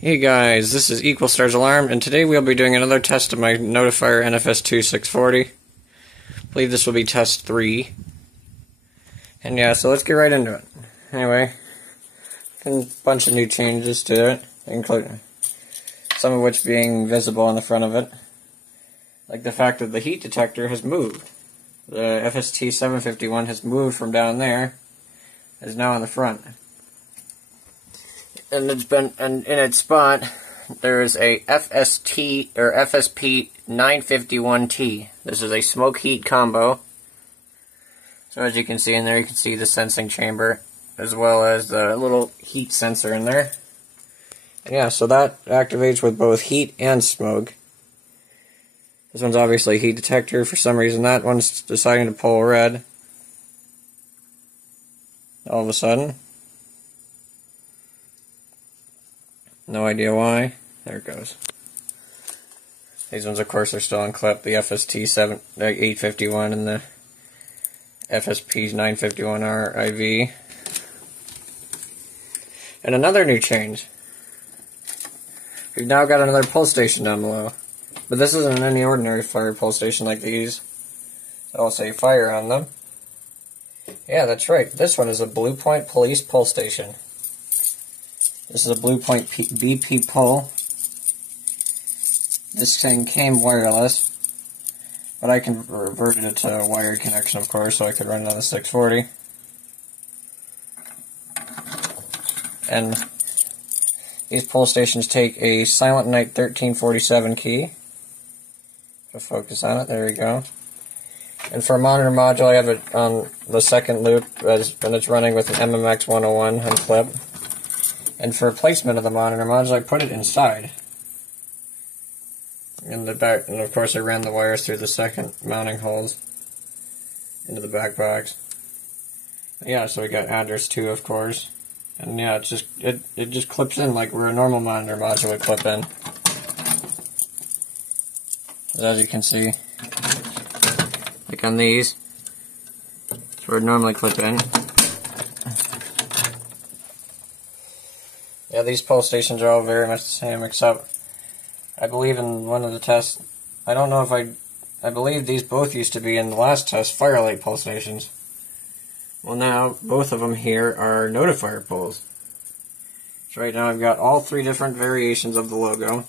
Hey guys, this is Equal Stars Alarm, and today we'll be doing another test of my Notifier Nfs2-640. I believe this will be test 3. And yeah, so let's get right into it. Anyway, a bunch of new changes to it, including some of which being visible on the front of it. Like the fact that the heat detector has moved. The FST-751 has moved from down there, is now on the front. And in its spot, there is a FSP-951T. This is a smoke heat combo. So as you can see in there, you can see the sensing chamber, as well as the little heat sensor in there. And yeah, so that activates with both heat and smoke. This one's obviously a heat detector. For some reason, that one's deciding to pull red. All of a sudden. No idea why. There it goes. These ones, of course, are still on clip. The FST-851 and the FSP-951R IV. And another new change. We've now got another pull station down below. But this isn't any ordinary fire pull station like these. It'll say fire on them. Yeah, that's right. This one is a Blue Point Police pull station. This is a Blue Point BP pull. This thing came wireless, but I converted it to a wired connection, of course, so I could run it on the 640. And these pull stations take a Silent Night 1347 key. So focus on it, there we go. And for a monitor module, I have it on the second loop, and it's running with an MMX101 on clip. And for placement of the monitor module, I put it inside. In the back, and of course I ran the wires through the second mounting holes into the back box. Yeah, so we got address 2, of course. And yeah, it just clips in like where a normal monitor module would clip in. As you can see, like on these, it's where it normally clip in. Yeah, these pull stations are all very much the same, except I believe in one of the tests, I don't know if I believe these both used to be in the last test Firelight pull stations. Well, now both of them here are Notifier pulls. So right now I've got all 3 different variations of the logo.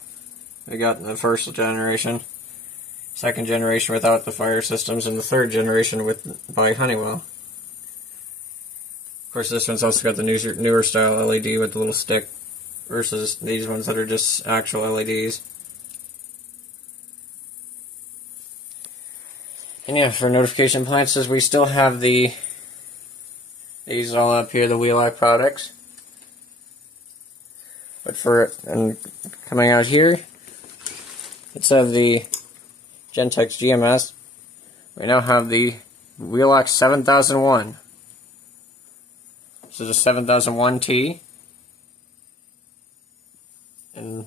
I got the first generation, second generation without the fire systems, and the third generation by Honeywell. Of course, this one's also got the newer style LED with the little stick versus these ones that are just actual LEDs. And yeah, for notification appliances, we still have these all up here, the Wheelock products. But and coming out here, let's have the Gentex GMS. We now have the Wheelock 7001. This is a 7001T, and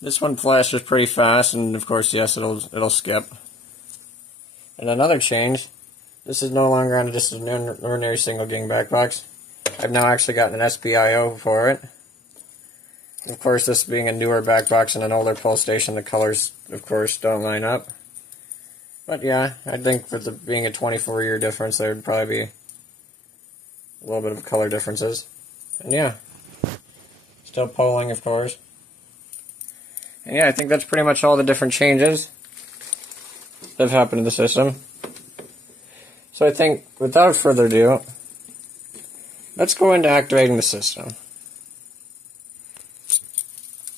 this one flashes pretty fast, and of course, yes, it'll skip. And another change, this is no longer on just an ordinary single gang back box. I've now actually gotten an SPIO for it. Of course, this being a newer back box and an older pull station, the colors, of course, don't line up. But yeah, I think for being a 24-year difference, there would probably be a little bit of color differences. And yeah, still polling, of course. And yeah, I think that's pretty much all the different changes that have happened to the system. So I think, without further ado, let's go into activating the system.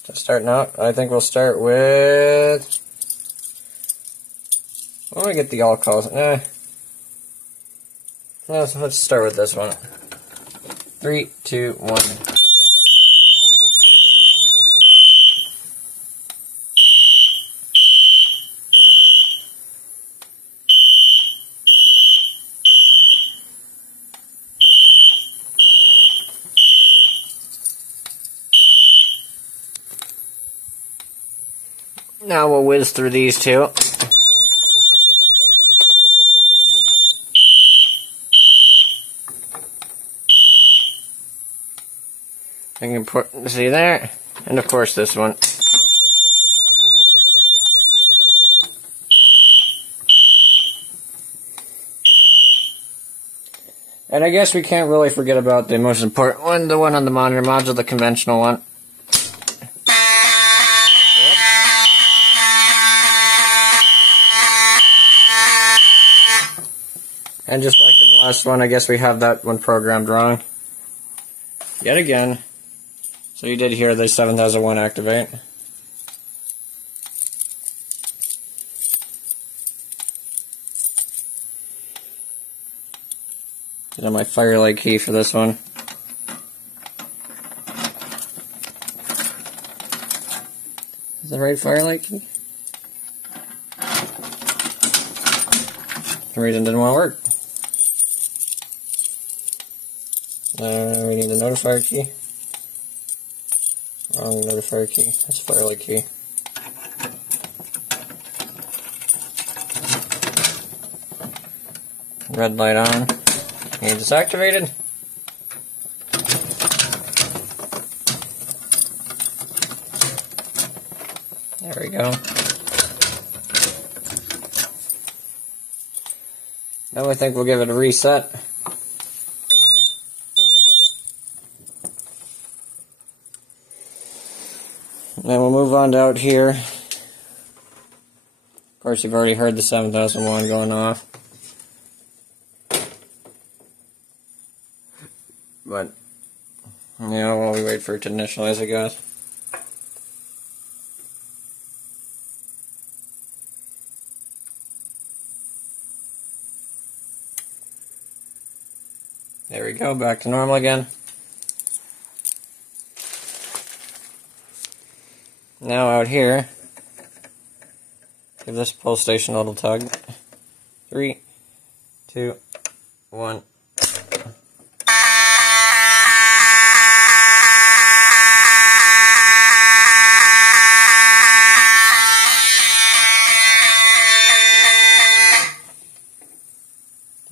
So starting out, I think we'll start with... Why don't we get the all calls? Let's start with this one. 3, 2, 1. Now we'll whiz through these two. I can put, see there? And of course this one. And I guess we can't really forget about the most important one, the one on the monitor module, the conventional one. And just like in the last one, I guess we have that one programmed wrong. Yet again. So you did hear the 7001 activate. And my Firelight key for this one. Is that right, Firelight key? For some reason it didn't want to work. We need the Notifier key. Wrong Notifier key. That's Firelight key. Red light on. Need this activated. There we go. Now I think we'll give it a reset. Then we'll move on to out here. Of course, you've already heard the 7001 going off. But, you know, while we wait for it to initialize, I guess. There we go, back to normal again. Now out here, give this pulse station a little tug. 3, 2, 1.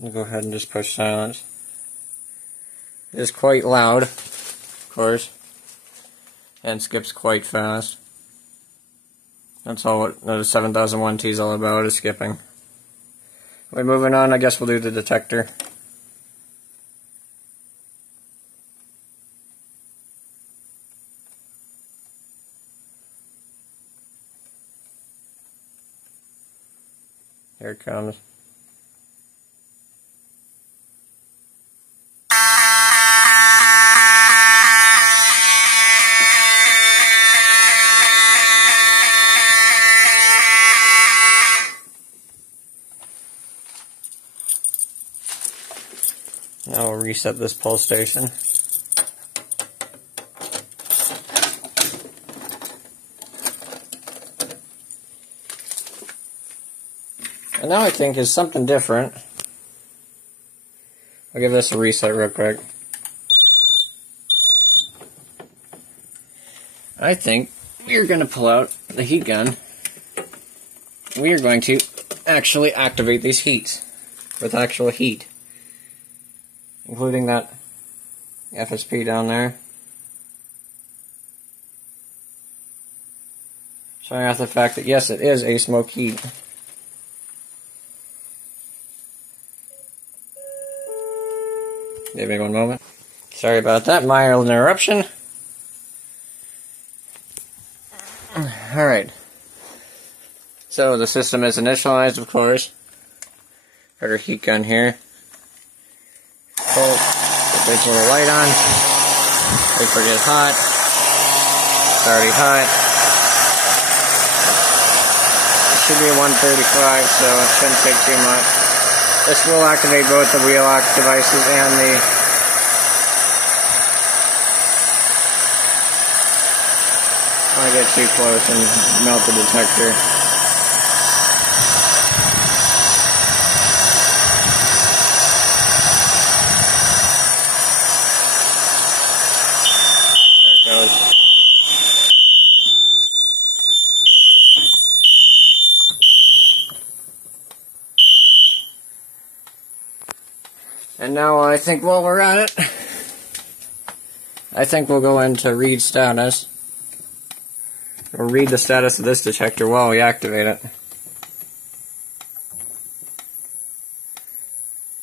I'll go ahead and just push silence. It is quite loud, of course, and skips quite fast. That's all what the 7001T is all about, is skipping. We're moving on, I guess we'll do the detector. Here it comes. Now we'll reset this pulse station. And now I think is something different. I'll give this a reset real quick. I think we are going to pull out the heat gun. We are going to actually activate these heats with actual heat, including that FSP down there. Showing off the fact that yes, it is a smoke heat. Give me one moment. Sorry about that, mild interruption. Alright. So the system is initialized, of course. Got our heat gun here. Pull, put this little light on. Wait for it to get hot. It's already hot. It should be a 135, so it shouldn't take too much. This will activate both the wheel lock devices and the I get too close and melt the detector. There it goes. And now I think while we're at it, I think we'll go into read status. We'll read the status of this detector while we activate it.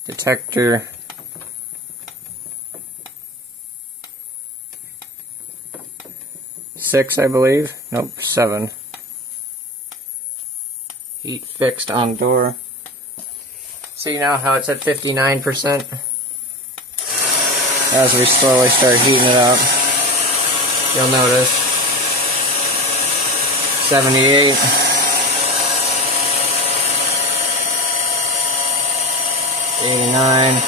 Detector six, I believe. Nope, 7. Heat fixed on door. See now how it's at 59%? As we slowly start heating it up, you'll notice 78, 89,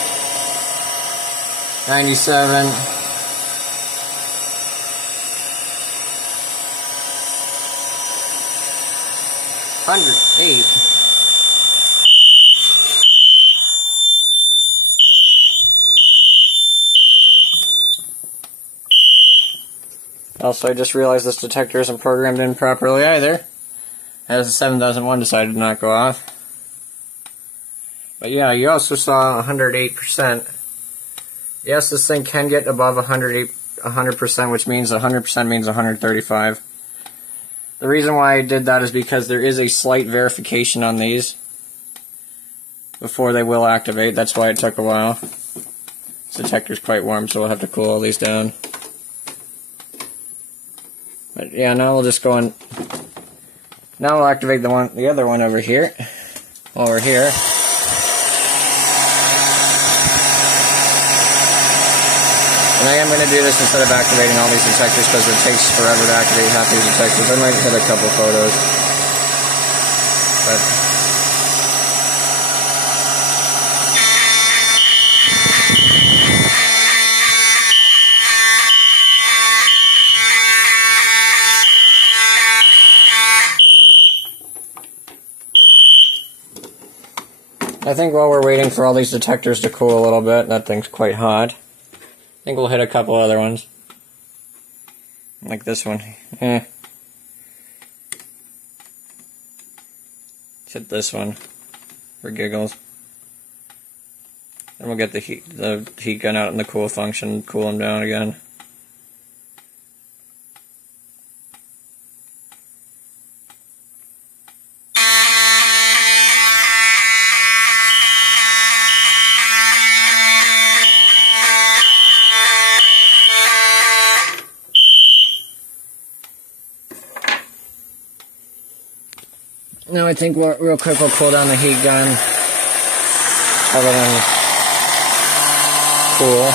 97, 108. Also, I just realized this detector isn't programmed in properly either, as the 7001 decided to not go off. But yeah, you also saw 108%. Yes, this thing can get above 100%, which means 100% means 135. The reason why I did that is because there is a slight verification on these before they will activate. That's why it took a while. This detector's quite warm, so we'll have to cool all these down. But yeah, now we'll just go in. Now we'll activate the other one over here. While we're here. And I am going to do this instead of activating all these detectors because it takes forever to activate half these detectors. I might hit a couple photos. But I think while we're waiting for all these detectors to cool a little bit, that thing's quite hot. I think we'll hit a couple other ones. Like this one. Let's hit this one for giggles. Then we'll get the heat gun out in the cool function, cool them down again. Now I think real quick we'll cool down the heat gun. Have it on cool.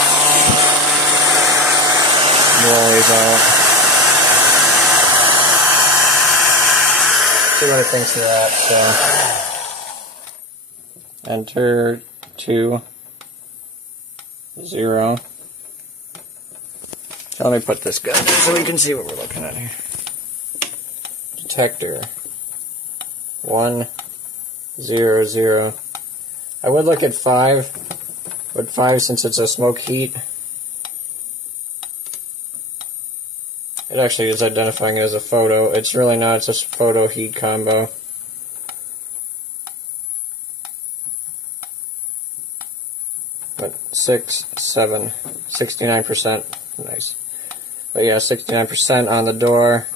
Roll these out. See what it thinks of that. So enter 2 0. So let me put this gun in so we can see what we're looking at here. Detector 1 0 0. I would look at 5, but 5, since it's a smoke heat, it actually is identifying it as a photo. It's really not, it's a photo heat combo. But 6, 7, 69%, nice. But yeah, 69% on the door.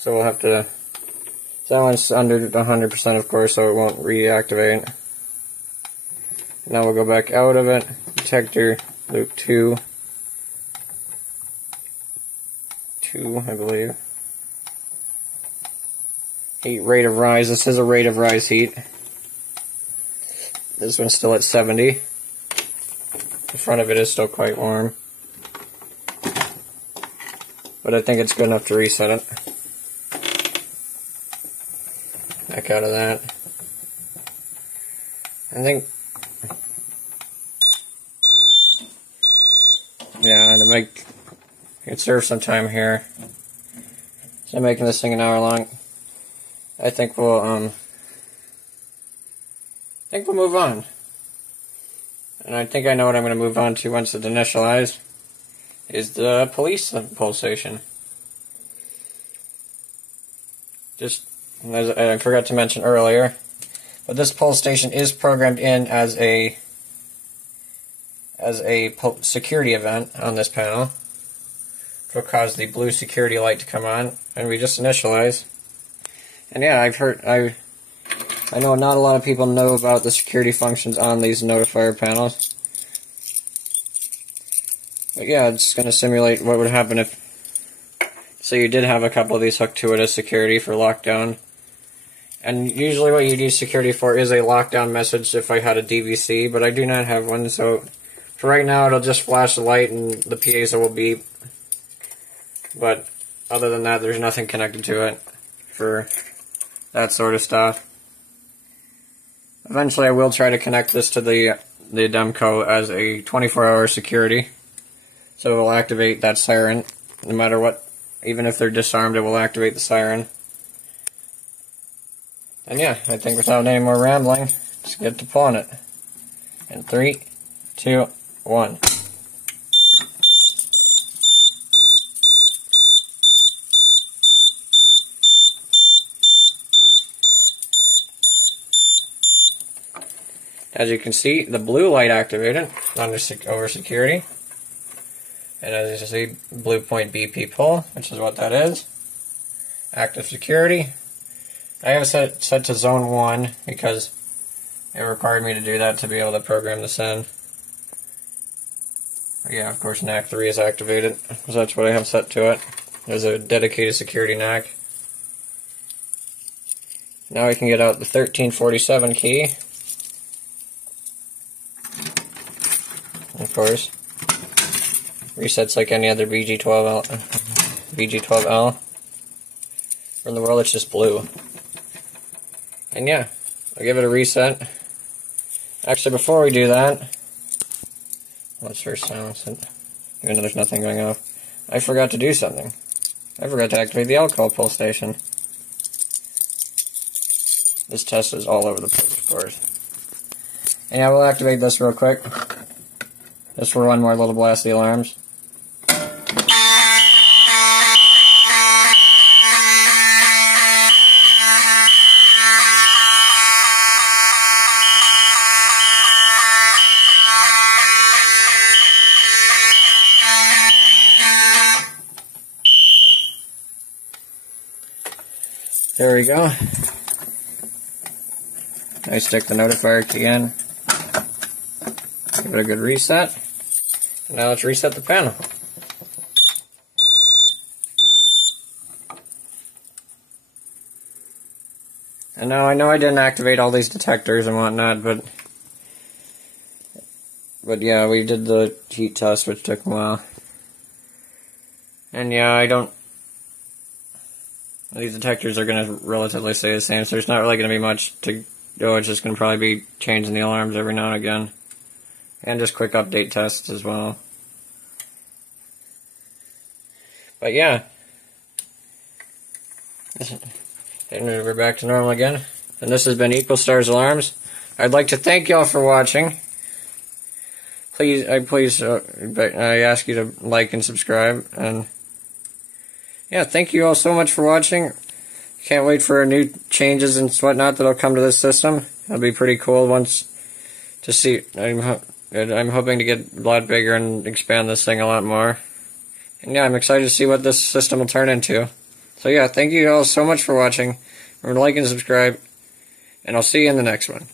So we'll have to, that one's under 100% of course, so it won't reactivate. Now we'll go back out of it, detector loop 2, I believe. Heat rate of rise, this is a rate of rise heat. This one's still at 70. The front of it is still quite warm. But I think it's good enough to reset it. Back out of that. I think, yeah, to make, conserve some time here. So I'm making this thing an hour long. I think we'll move on. And I think I know what I'm going to move on to once it's initialized. Is the police pulsation. Just as I forgot to mention earlier, but this pulse station is programmed in as a security event on this panel it'll cause the blue security light to come on, and we just initialize. And yeah, I know not a lot of people know about the security functions on these notifier panels. But yeah, it's going to simulate what would happen if, so you did have a couple of these hooked to it as security for lockdown. And usually what you'd use security for is a lockdown message if I had a DVC, but I do not have one, so for right now it'll just flash the light and the piezo will beep. But other than that, there's nothing connected to it for that sort of stuff. Eventually I will try to connect this to the Demco as a 24-hour security. So it will activate that siren, no matter what. Even if they're disarmed, it will activate the siren. And yeah, I think without any more rambling, just get to pulling it. In 3, 2, 1. As you can see, the blue light activated over security. And as you see, blue point BP pull, which is what that is. Active security. I have set to zone 1 because it required me to do that to be able to program this in. Yeah, of course NAC 3 is activated, so that's what I have set to it. There's a dedicated security NAC. Now we can get out the 1347 key. Of course, resets like any other BG12L. In the world, it's just blue. And yeah, I'll give it a reset. Actually, before we do that, let's first silence it. Even though there's nothing going off. I forgot to do something. I forgot to activate the alcohol pull station. This test is all over the place, of course. And yeah, we'll activate this real quick. Just for one more little blast of the alarms. There we go. I stick the notifier key in. Give it a good reset. And now let's reset the panel. And now I know I didn't activate all these detectors and whatnot, but yeah, we did the heat test, which took a while. And yeah, these detectors are going to relatively stay the same, so there's not really going to be much to go. It's just going to probably be changing the alarms every now and again. And just quick update tests as well. But yeah. And we're back to normal again. And this has been Equal Stars Alarms. I'd like to thank y'all for watching. I ask you to like and subscribe. And yeah, thank you all so much for watching. Can't wait for new changes and whatnot that'll come to this system. It'll be pretty cool once to see. I'm hoping to get a lot bigger and expand this thing a lot more. And yeah, I'm excited to see what this system will turn into. So yeah, thank you all so much for watching. Remember to like and subscribe. And I'll see you in the next one.